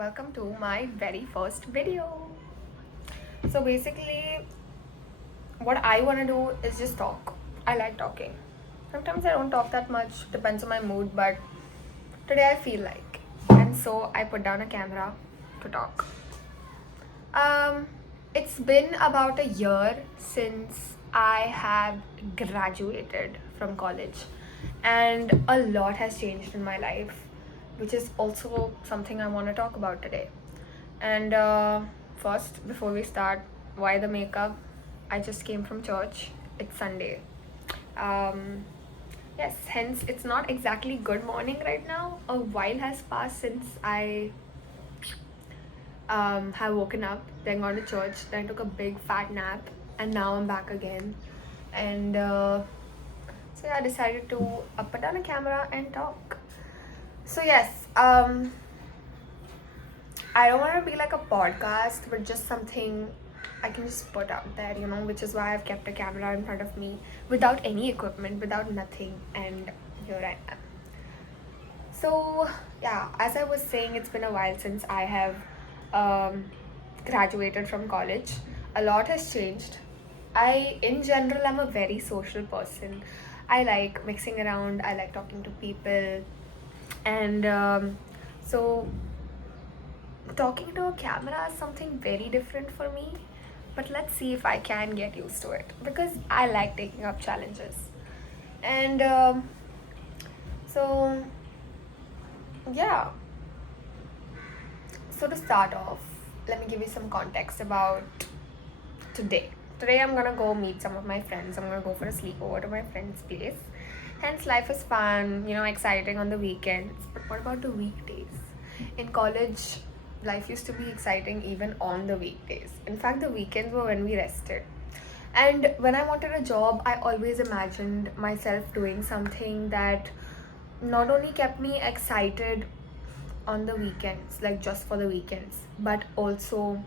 welcome to my very first video. So basically, what I want to do is just talk. I like talking. Sometimes I don't talk that much, depends on my mood, but today I feel like. And so I put down a camera to talk. Um, it's been about a year since I have graduated from college, and a lot has changed in my life, which is also something I want to talk about today. And first, before we start, why the makeup? I just came from church. It's Sunday. Um, yes, hence it's not exactly good morning right now. A while has passed since I have woken up, then gone to church, then took a big fat nap, and now I'm back again. And so yeah, I decided to put down a camera and talk. So yes, I don't want to be like a podcast, but just something I can just put out there, which is why I've kept a camera in front of me without any equipment, without nothing, and here I am. So, yeah, as I was saying, it's been a while since I have um, graduated from college. A lot has changed. In general, I'm a very social person. I like mixing around, I like talking to people, and so talking to a camera is something very different for me. But let's see if I can get used to it because I like taking up challenges. And so, yeah, so to start off, let me give you some context about today. Today I'm gonna go meet some of my friends. I'm gonna go for a sleepover to my friend's place. Hence, life is fun, exciting on the weekends. But what about the weekdays? In college, life used to be exciting even on the weekdays. In fact, the weekends were when we rested. And when I wanted a job, I always imagined myself doing something that not only kept me excited on the weekends, like just for the weekends, but also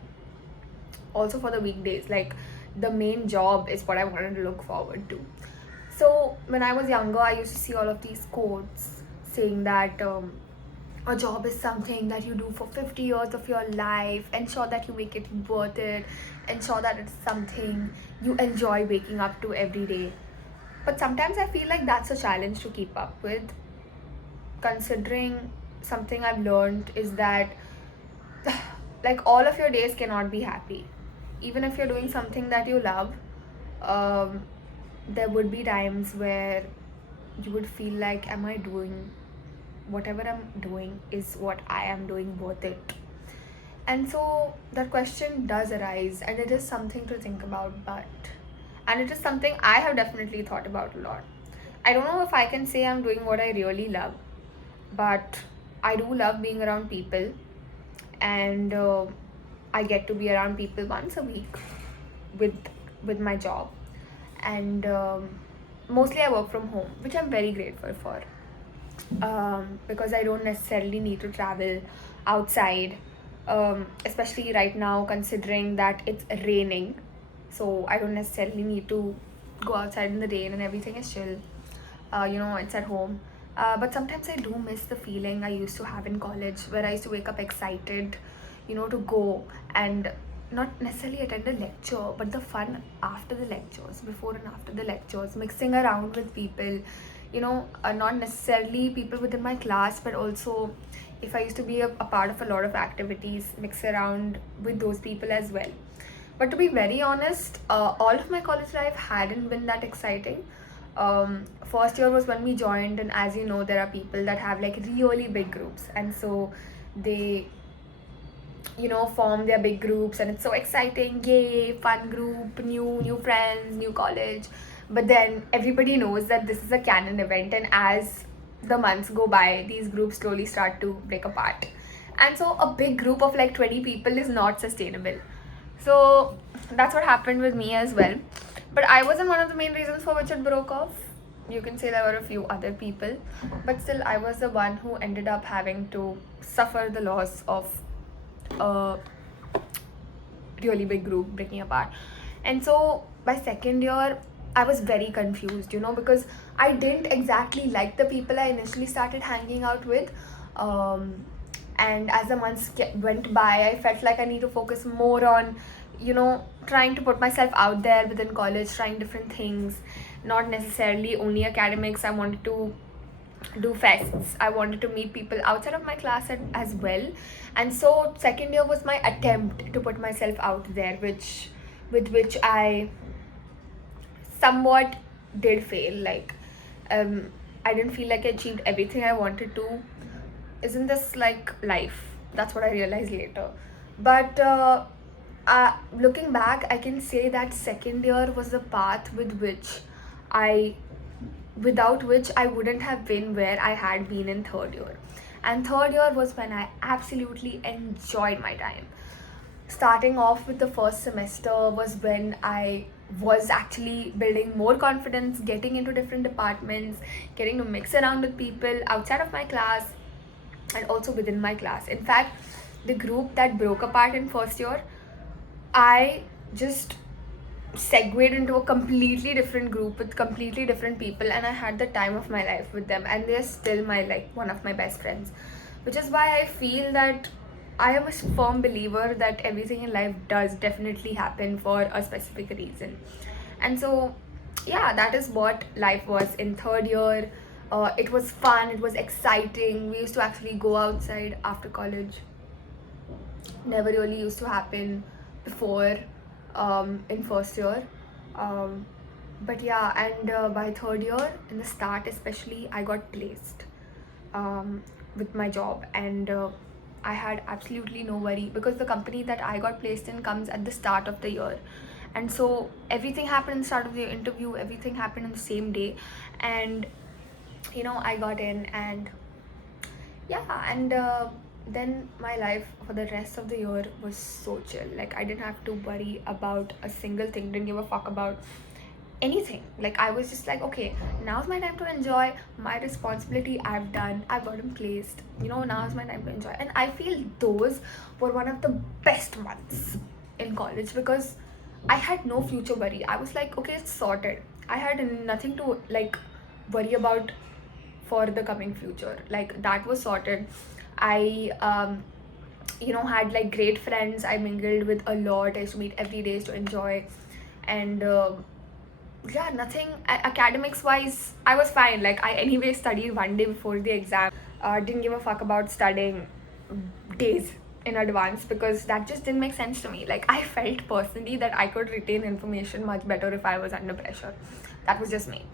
for the weekdays. Like the main job is what I wanted to look forward to. So when I was younger, I used to see all of these quotes saying that a job is something that you do for 50 years of your life. Ensure that you make it worth it. Ensure that it's something you enjoy waking up to every day. But sometimes I feel like that's a challenge to keep up with, considering something I've learned is that like all of your days cannot be happy. Even if you're doing something that you love, um, there would be times where you would feel like, am I doing whatever I'm doing, is what I am doing worth it? And so that question does arise, and it is something to think about, and it is something I have definitely thought about a lot. I don't know if I can say I'm doing what I really love, but I do love being around people, and I get to be around people once a week with my job, and mostly I work from home, which I'm very grateful for, because I don't necessarily need to travel outside, especially right now considering that it's raining. So I don't necessarily need to go outside in the rain and everything is chill. It's at home. But sometimes I do miss the feeling I used to have in college where I used to wake up excited, to go and not necessarily attend a lecture, but the fun after the lectures, before and after the lectures, mixing around with people, not necessarily people within my class, but also if I used to be a part of a lot of activities, mix around with those people as well. But to be very honest, all of my college life hadn't been that exciting. First year was when we joined, and as you know, there are people that have like really big groups, and so they form their big groups, and it's so exciting, yay, fun group, new friends, new college. But then everybody knows that this is a canon event, and as the months go by, these groups slowly start to break apart, and so a big group of like 20 people is not sustainable. So that's what happened with me as well, but I wasn't one of the main reasons for which it broke off. You can say there were a few other people, but still I was the one who ended up having to suffer the loss of a really big group breaking apart. And so by second year, I was very confused, because I didn't exactly like the people I initially started hanging out with. And as the months went by, I felt like I need to focus more on, trying to put myself out there within college, trying different things, not necessarily only academics. I wanted to do fests. I wanted to meet people outside of my class as well. And so second year was my attempt to put myself out there, which I somewhat did fail. Like, I didn't feel like I achieved everything I wanted to. Isn't this like life? That's what I realized later. But looking back, I can say that second year was the path I without which I wouldn't have been where I had been in third year. And third year was when I absolutely enjoyed my time. Starting off with the first semester was when I was actually building more confidence, getting into different departments, getting to mix around with people outside of my class and also within my class. In fact, the group that broke apart in first year, I just segued into a completely different group with completely different people, and I had the time of my life with them, and they're still my like one of my best friends, which is why I feel that I am a firm believer that everything in life does definitely happen for a specific reason. And so yeah, that is what life was in third year. It was fun, it was exciting. We used to actually go outside after college. Never really used to happen before, in first year. um, but yeah, and by third year, in the start especially, I got placed with my job, and I had absolutely no worry because the company that I got placed in comes at the start of the year. And so everything happened in the start of the interview, everything happened on the same day. And I got in, and yeah, and then my life for the rest of the year was so chill. Like, I didn't have to worry about a single thing, didn't give a fuck about anything. Like, I was just like, okay, now's my time to enjoy my responsibility. I've done, I've gotten placed, now's my time to enjoy. And I feel those were one of the best months in college because I had no future worry. I was like, okay, it's sorted. I had nothing to like worry about for the coming future. Like, that was sorted. I had like great friends. I mingled with a lot. I used to meet every day to enjoy. And yeah, nothing academics wise, I was fine. Like, I anyway studied one day before the exam. Didn't give a fuck about studying days in advance because that just didn't make sense to me. Like, I felt personally that I could retain information much better if I was under pressure. That was just me.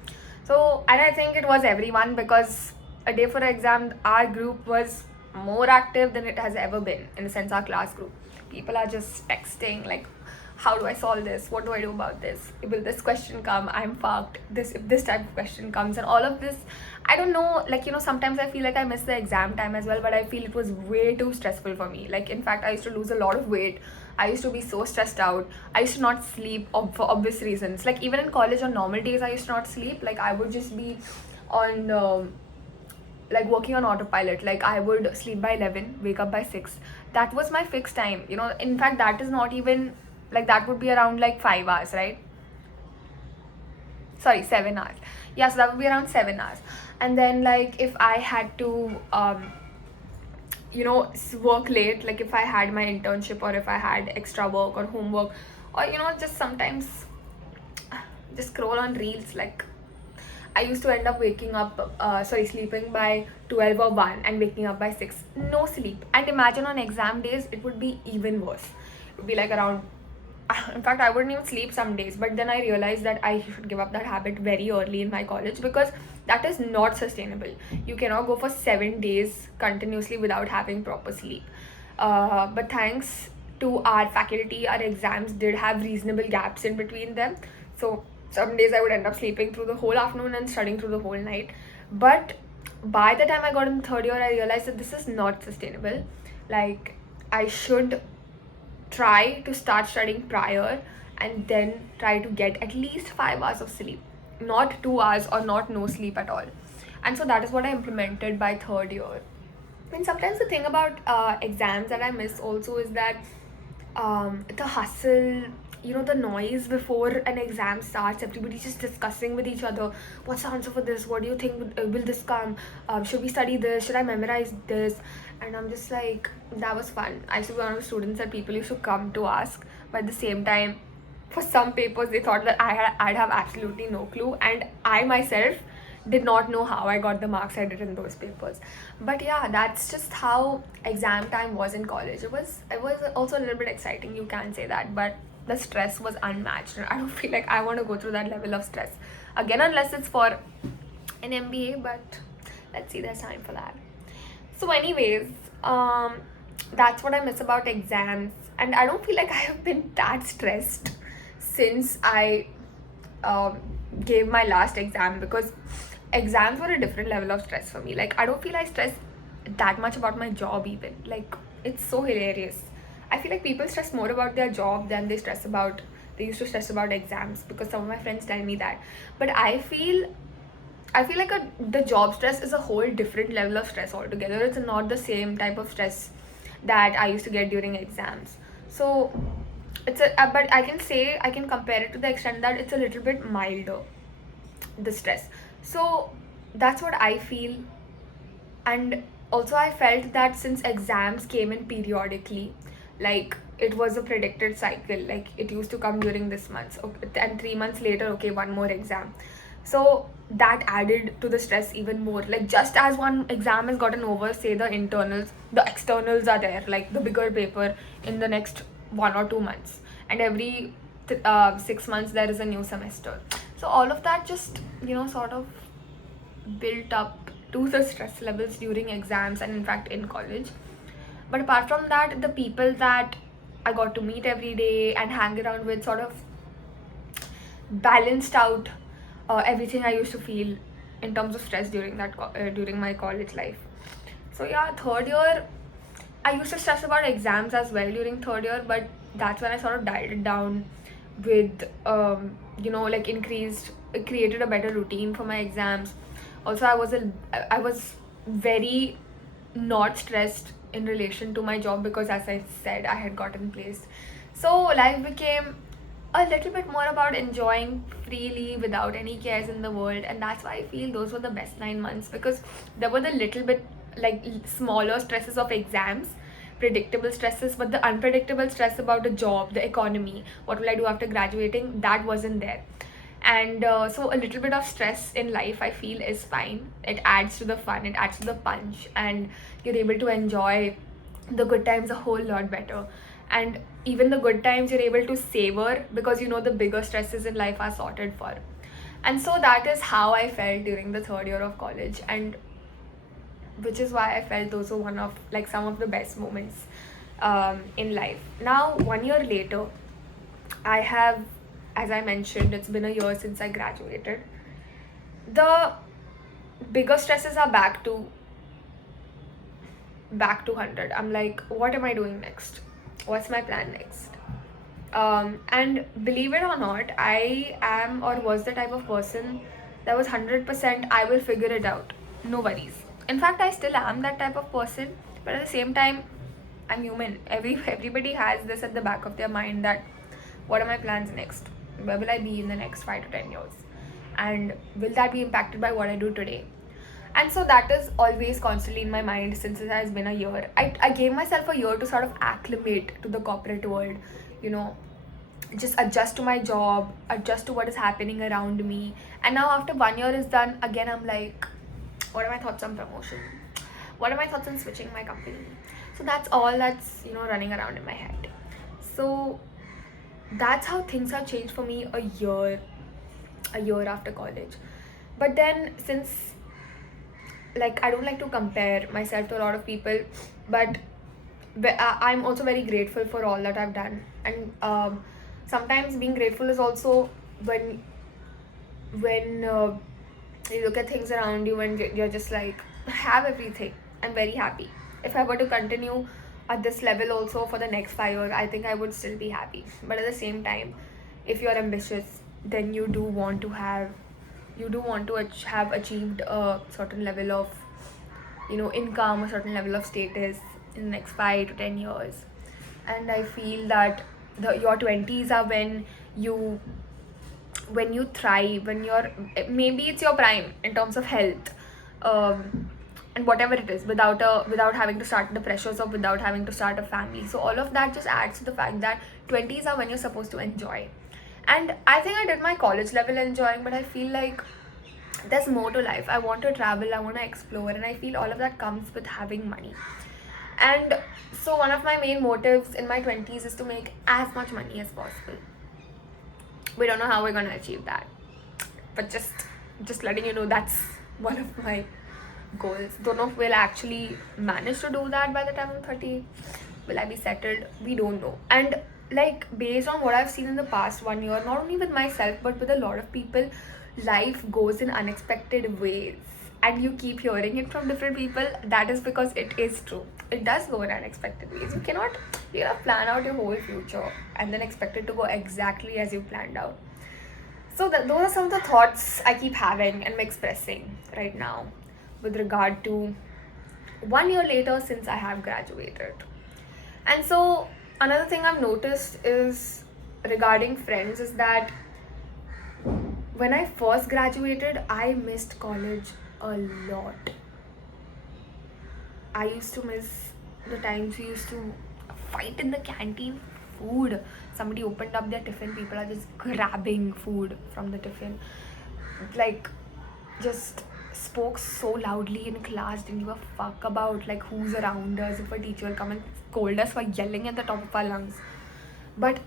So, and I think it was everyone, because a day for an exam, our group was more active than it has ever been. In the sense, our class group, people are just texting like, how do I solve this? What do I do about this? Will this question come? I'm fucked. This If this type of question comes, and all of this, I don't know. Like, sometimes I feel like I miss the exam time as well, but I feel it was way too stressful for me. Like, in fact, I used to lose a lot of weight. I used to be so stressed out. I used to not sleep for obvious reasons. Like, even in college on normal days, I used to not sleep. Like, I would just be on like working on autopilot. Like, I would sleep by 11, wake up by 6. That was my fixed time. In fact, that is not even like, that would be around like 5 hours, right? Sorry, 7 hours. Yeah, so that would be around 7 hours. And then, like, if I had to work late, like if I had my internship or if I had extra work or homework, or just sometimes just scroll on reels. Like, I used to end up sleeping by 12 or 1 and waking up by 6. No sleep. And imagine on exam days, it would be even worse. It would be like around, in fact, I wouldn't even sleep some days. But then I realized that I should give up that habit very early in my college, because that is not sustainable. You cannot go for 7 days continuously without having proper sleep. But thanks to our faculty, our exams did have reasonable gaps in between them. So some days I would end up sleeping through the whole afternoon and studying through the whole night. But by the time I got in third year, I realized that this is not sustainable. Like, I should try to start studying prior and then try to get at least 5 hours of sleep, not 2 hours or not no sleep at all. And so that is what I implemented by third year. And sometimes the thing about exams that I miss also is that the hustle, the noise before an exam starts, everybody just discussing with each other, what's the answer for this, what do you think, will this come, should we study this, should I memorize this? And I'm just like, that was fun. I used to be one of the students that people used to come to ask, but at the same time, for some papers they thought that I'd have absolutely no clue, and I myself did not know how I got the marks I did in those papers. But yeah, that's just how exam time was in college. It was also a little bit exciting, you can say that, but the stress was unmatched, and I don't feel like I want to go through that level of stress again unless it's for an MBA. But let's see, there's time for that. So anyways, um that's what I miss about exams, and I don't feel like I have been that stressed since I um, gave my last exam, because exams were a different level of stress for me. Like, I don't feel I stress that much about my job even. Like, it's so hilarious. I feel like people stress more about their job than they used to stress about exams, because some of my friends tell me that. But I feel like the job stress is a whole different level of stress altogether. It's not the same type of stress that I used to get during exams. So but I can compare it to the extent that it's a little bit milder, the stress. So that's what I feel. And also I felt that since exams came in periodically, like it was a predicted cycle, like it used to come during this month, okay, and 3 months later, okay, one more exam. So that added to the stress even more. Like, just as one exam has gotten over, say the externals are there, like the bigger paper in the next 1 or 2 months, and every 6 months there is a new semester. So all of that just, sort of built up to the stress levels during exams and in fact in college. But apart from that, the people that I got to meet every day and hang around with sort of balanced out everything I used to feel in terms of stress during my college life. So yeah, third year I used to stress about exams as well during third year, but that's when I sort of dialed it down with like increased it created a better routine for my exams. Also, I was very not stressed in relation to my job, because as I said, I had gotten placed. So life became a little bit more about enjoying freely without any cares in the world, and that's why I feel those were the best 9 months, because there were the little bit, like, smaller stresses of exams, predictable stresses, but the unpredictable stress about the job, the economy, what will I do after graduating, that wasn't there. And so a little bit of stress in life, I feel, is fine. It adds to the fun, it adds to the punch, and you're able to enjoy the good times a whole lot better. And even the good times you're able to savor, because the bigger stresses in life are sorted for. And so that is how I felt during the third year of college, and which is why I felt those were one of, like, some of the best moments in life. Now, 1 year later, I have, as I mentioned, it's been a year since I graduated. The bigger stresses are back to 100. I'm like, what am I doing next? What's my plan next? And believe it or not, I am or was the type of person that was 100% I will figure it out. No worries. In fact, I still am that type of person, but at the same time, I'm human. Everybody has this at the back of their mind, that what are my plans next? Where will I be in the next 5 to 10 years? And will that be impacted by what I do today? And so that is always constantly in my mind since it has been a year. I gave myself a year to sort of acclimate to the corporate world, you know, just adjust to my job, adjust to what is happening around me. And now, after 1 year is done, again, I'm like, what are my thoughts on promotion? What are my thoughts on switching my company? So that's all that's, running around in my head. So that's how things have changed for me a year after college. But then, since, like, I don't like to compare myself to a lot of people, but I'm also very grateful for all that I've done. And sometimes being grateful is also when you look at things around you and you're just like, I have everything, I'm very happy. If I were to continue at this level also for the next 5 years, I think I would still be happy. But at the same time, if you're ambitious, then you do want to have achieved a certain level of, income, a certain level of status in the next 5 to 10 years. and I feel that your 20s are you when you thrive, when you're, maybe it's your prime in terms of health, and whatever it is, without having to start the pressures, or without having to start a family. So all of that just adds to the fact that 20s are when you're supposed to enjoy. And I think I did my college level enjoying, but I feel like there's more to life. I want to travel, I want to explore, and I feel all of that comes with having money. And so one of my main motives in my 20s is to make as much money as possible. We don't know how we're going to achieve that, but just letting you know, that's one of my goals. Don't know if we'll actually manage to do that by the time I'm 30. Will I be settled? We don't know. And like, based on what I've seen in the past 1 year, not only with myself but with a lot of people, life goes in unexpected ways, and you keep hearing it from different people. That is because it is true. It does go in unexpected ways. You cannot plan out your whole future and then expect it to go exactly as you planned out. So those are some of the thoughts I keep having and expressing right now with regard to 1 year later since I have graduated. And so another thing I've noticed is regarding friends is that when I first graduated, I missed college a lot. I used to miss the times we used to fight in the canteen. Food. Somebody opened up their tiffin, people are just grabbing food from the tiffin. Like, just spoke so loudly in class, didn't give a fuck about like who's around us, if a teacher will come and scold us for yelling at the top of our lungs. But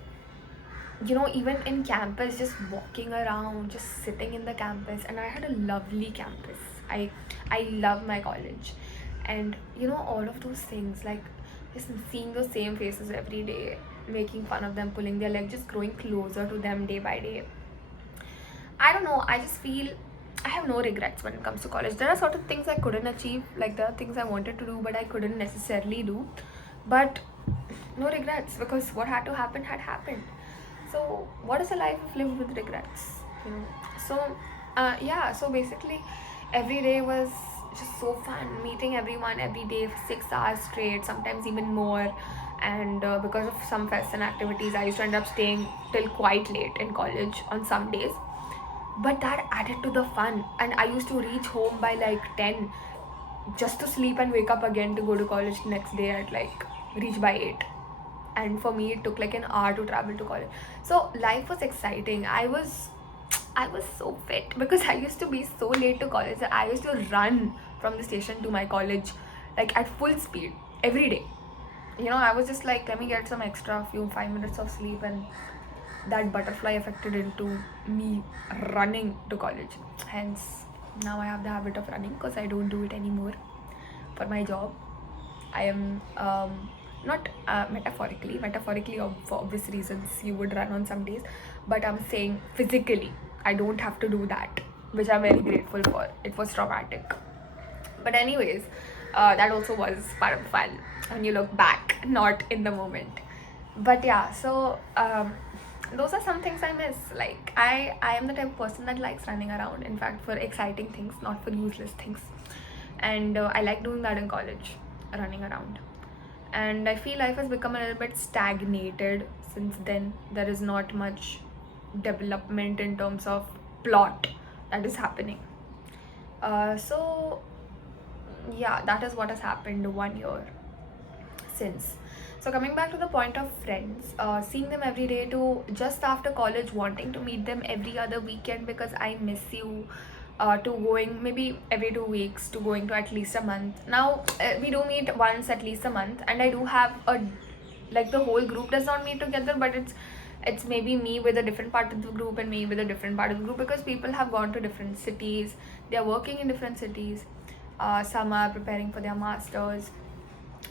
even in campus, just walking around, just sitting in the campus, and I had a lovely campus. I love my college, and all of those things, like just seeing those same faces every day, making fun of them, pulling their leg, just growing closer to them day by day. I don't know, I just feel I have no regrets when it comes to college. There are certain things I couldn't achieve, like there are things I wanted to do but I couldn't necessarily do. But no regrets, because what had to happen had happened. So what is a life if lived with regrets? So yeah, so basically every day was just so fun, meeting everyone every day for 6 hours straight, sometimes even more. And because of some fests and activities, I used to end up staying till quite late in college on some days, but that added to the fun. And I used to reach home by like 10, just to sleep and wake up again to go to college next day at like reach by 8. And for me it took like an hour to travel to college. So life was exciting. I was so fit, because I used to be so late to college that I used to run from the station to my college like at full speed every day. I was just like, let me get some extra few 5 minutes of sleep, and that butterfly affected into me running to college. Hence, now I have the habit of running, because I don't do it anymore for my job. I am not metaphorically for obvious reasons you would run on some days, but I'm saying physically I don't have to do that, which I'm very grateful for. It was traumatic, but anyways, that also was part of fun when you look back, not in the moment. But yeah, so those are some things I miss. Like, I am the type of person that likes running around, in fact, for exciting things, not for useless things. And I like doing that in college, running around. And I feel life has become a little bit stagnated since then. There is not much development in terms of plot that is happening. So yeah, that is what has happened 1 year since. So coming back to the point of friends, seeing them every day to just after college, wanting to meet them every other weekend because I miss you, to going maybe every 2 weeks, to going to at least a month. Now we do meet once at least a month, and I do have a, like, the whole group does not meet together, but it's maybe me with a different part of the group and me with a different part of the group, because people have gone to different cities, they are working in different cities, some are preparing for their masters,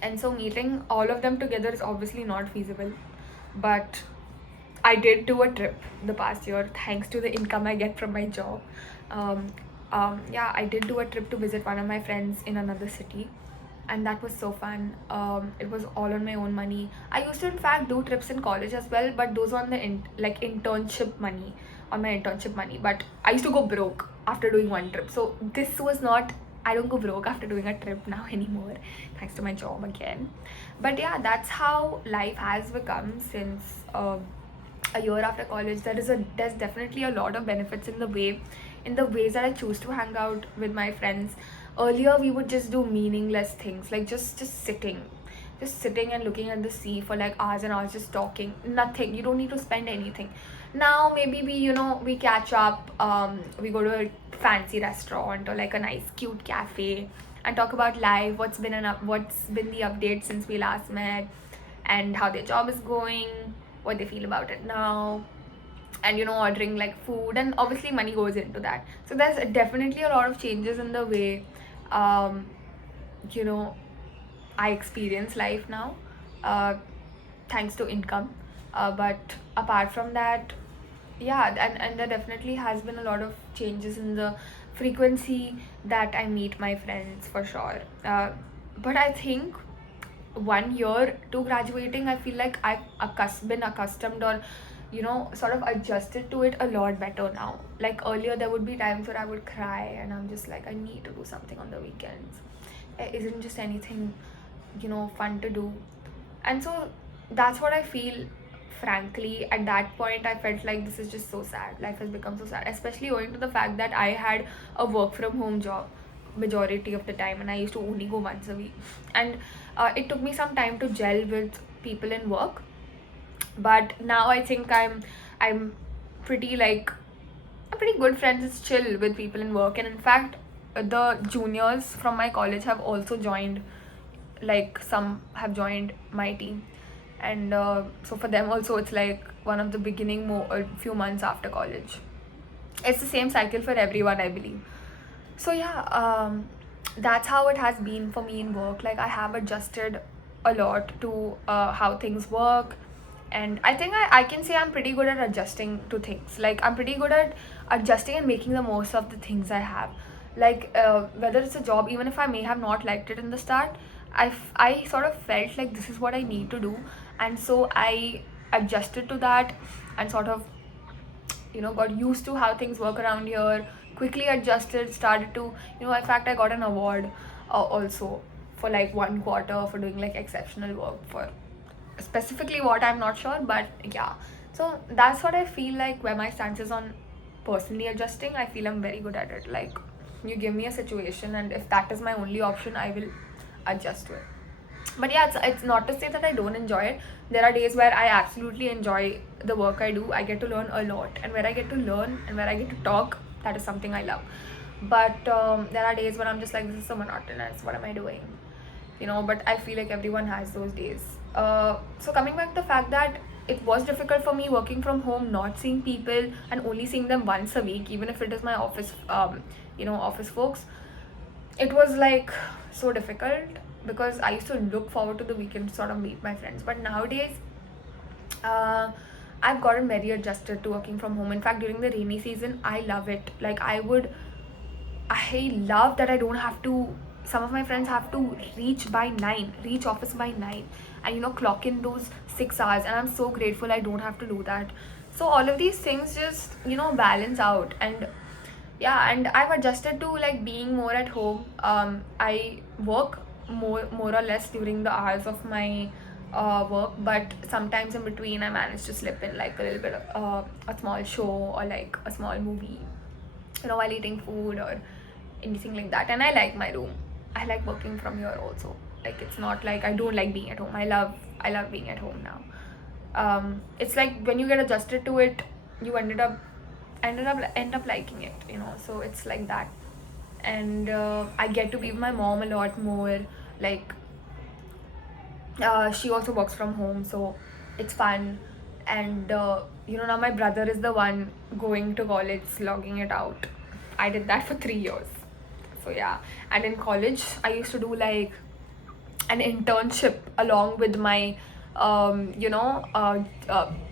and so meeting all of them together is obviously not feasible. But I did do a trip the past year, thanks to the income I get from my job. Yeah, I did do a trip to visit one of my friends in another city, and that was so fun. It was all on my own money. I used to, in fact, do trips in college as well, but those were on the internship money, on my internship money. But I used to go broke after doing one trip, so this was not I don't go broke after doing a trip now anymore, thanks to my job again. But yeah, that's how life has become since a year after college. There's definitely a lot of benefits in the ways that I choose to hang out with my friends. Earlier we would just do meaningless things, like just sitting and looking at the sea for like hours and hours, just talking, nothing, you don't need to spend anything. Now maybe we catch up, we go to a fancy restaurant or like a nice cute cafe and talk about life, what's been the update since we last met, and how their job is going, what they feel about it now, and ordering like food, and obviously money goes into that. So there's definitely a lot of changes in the way um you know I experience life now, uh thanks to income. But apart from that, yeah, and there definitely has been a lot of changes in the frequency that I meet my friends, for sure. But I think 1 year to graduating, I feel like I've been accustomed, or sort of adjusted to it a lot better now. Like earlier there would be times where I would cry and I'm just like, I need to do something on the weekends. It isn't just anything fun to do. And so that's what I feel. Frankly, at that point I felt like this is just so sad, life has become so sad, especially owing to the fact that I had a work from home job majority of the time, and I used to only go once a week. And it took me some time to gel with people in work, but now I think I'm pretty like I'm pretty good friends. It's chill with people in work, and in fact, the juniors from my college have also joined. Like some have joined my team, and so for them also, it's like one of the beginning a few months after college. It's the same cycle for everyone, I believe. So yeah, that's how it has been for me in work. Like I have adjusted a lot to how things work, and I think I can say I'm pretty good at adjusting to things. Like I'm pretty good at adjusting and making the most of the things I have. Like whether it's a job, even if I may have not liked it in the start, I sort of felt like this is what I need to do, and so I adjusted to that, and sort of got used to how things work around here, quickly adjusted, started to in fact I got an award also for like 1 quarter for doing like exceptional work for specifically what I'm not sure, but yeah. So that's what I feel like where my stance is on personally adjusting. I feel I'm very good at it. Like you give me a situation, and if that is my only option, I will adjust to it. But yeah, it's not to say that I don't enjoy it. There are days where I absolutely enjoy the work I do. I get to learn a lot, and where I get to learn and where I get to talk, that is something I love. But there are days when I'm just like, this is so monotonous, what am I doing, but I feel like everyone has those days. So coming back to the fact that it was difficult for me working from home, not seeing people and only seeing them once a week, even if it is my office office folks, it was like so difficult, because I used to look forward to the weekend to sort of meet my friends. But nowadays, uh, I've gotten very adjusted to working from home. In fact, during the rainy season, I love it. Like I love that I don't have to. Some of my friends have to reach office by 9, and clock in those 6 hours. And I'm so grateful I don't have to do that. So all of these things just balance out, and yeah, and I've adjusted to like being more at home. I work more or less during the hours of my work, but sometimes in between I manage to slip in like a little bit of a small show or like a small movie, while eating food or anything like that. And I like my room. I like working from here also. Like it's not like I don't like being at home. I love being at home now. It's like when you get adjusted to it, you end up liking it, so it's like that. And I get to be with my mom a lot more. Like she also works from home, so it's fun. And now my brother is the one going to college, logging it out. I did that for 3 years. So yeah. And in college I used to do like an internship along with my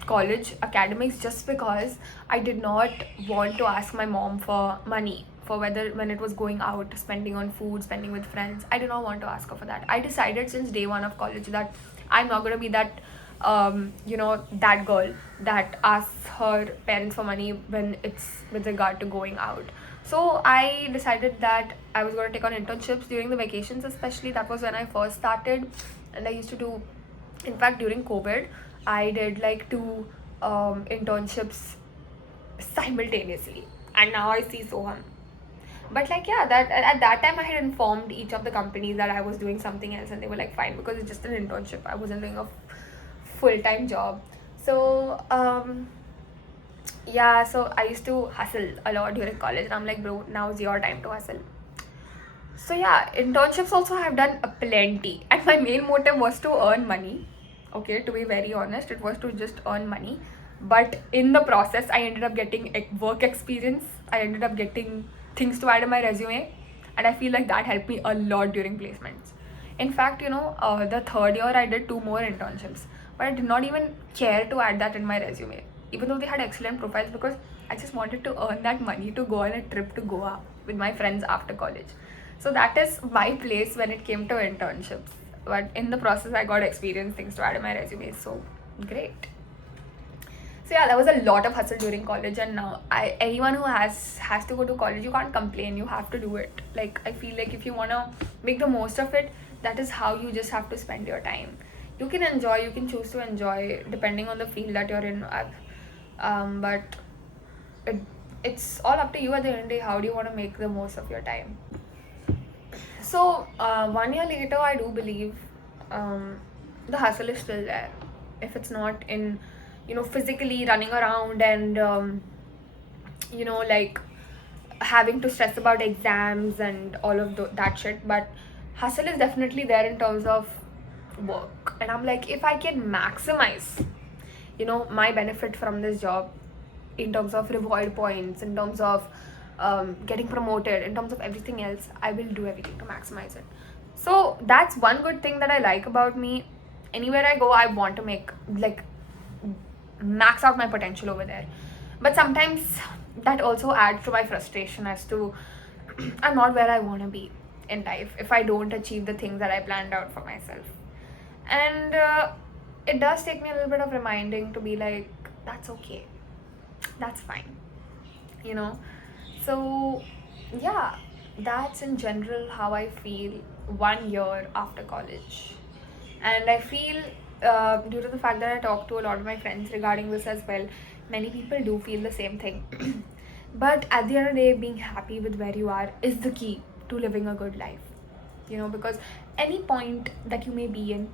college academics, just because I did not want to ask my mom for money for whether when it was going out, spending on food, spending with friends. I did not want to ask her for that. I decided since day one of college that I'm not going to be that that girl that asks her parents for money when it's with regard to going out. So I decided that I was going to take on internships during the vacations, especially. That was when I first started, and I used to do, in fact, during COVID, I did like two internships simultaneously, and now I see Soham. But like, yeah, that at that time I had informed each of the companies that I was doing something else, and they were like, fine, because it's just an internship. I wasn't doing a full-time job. So yeah, so I used to hustle a lot during college, and I'm like, bro, now's your time to hustle. So yeah, internships also I've done a plenty, and my main motive was to earn money. Okay, to be very honest, it was to just earn money. But in the process, I ended up getting work experience. I ended up getting things to add in my resume, and I feel like that helped me a lot during placements. In fact, the third year I did two more internships, but I did not even care to add that in my resume, even though they had excellent profiles, because I just wanted to earn that money to go on a trip to Goa with my friends after college. So that is my place when it came to internships. But in the process, I got experience, things to add in my resume. So great. So yeah, there was a lot of hustle during college, and now anyone who has to go to college, you can't complain. You have to do it. Like, I feel like if you wanna make the most of it, that is how you just have to spend your time. You can enjoy, you can choose to enjoy depending on the field that you're in. But it, it's all up to you at the end of the day. How do you want to make the most of your time? So 1 year later, I do believe the hustle is still there. If it's not in, physically running around and, like having to stress about exams and all of that shit, but hustle is definitely there in terms of work. And I'm like, if I can maximize, my benefit from this job in terms of reward points, in terms of getting promoted, in terms of everything else, I will do everything to maximize it. So that's one good thing that I like about me. Anywhere I go, I want to make, like, max out my potential over there. But sometimes that also adds to my frustration as to I'm not where I want to be in life if I don't achieve the things that I planned out for myself. And it does take me a little bit of reminding to be like, that's okay, that's fine, you know. So yeah, that's in general how I feel 1 year after college. And I feel, due to the fact that I talk to a lot of my friends regarding this as well, many people do feel the same thing. But at the end of the day, being happy with where you are is the key to living a good life. Because any point that you may be in,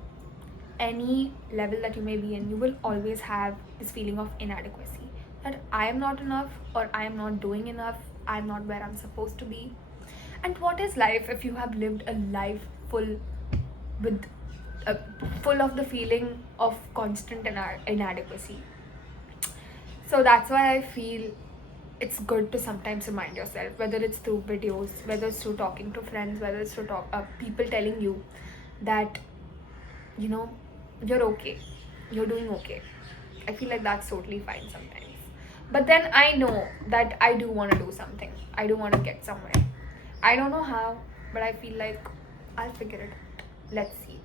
any level that you may be in, you will always have this feeling of inadequacy, that I am not enough, or I am not doing enough, I'm not where I'm supposed to be. And what is life if you have lived a life with uh, full of the feeling of constant inadequacy? So that's why I feel it's good to sometimes remind yourself, whether it's through videos, whether it's through talking to friends, whether it's through people telling you that, you know, you're okay, you're doing okay. I feel like that's totally fine sometimes. But then I know that I do want to do something. I do want to get somewhere. I don't know how, but I feel like I'll figure it out. Let's see.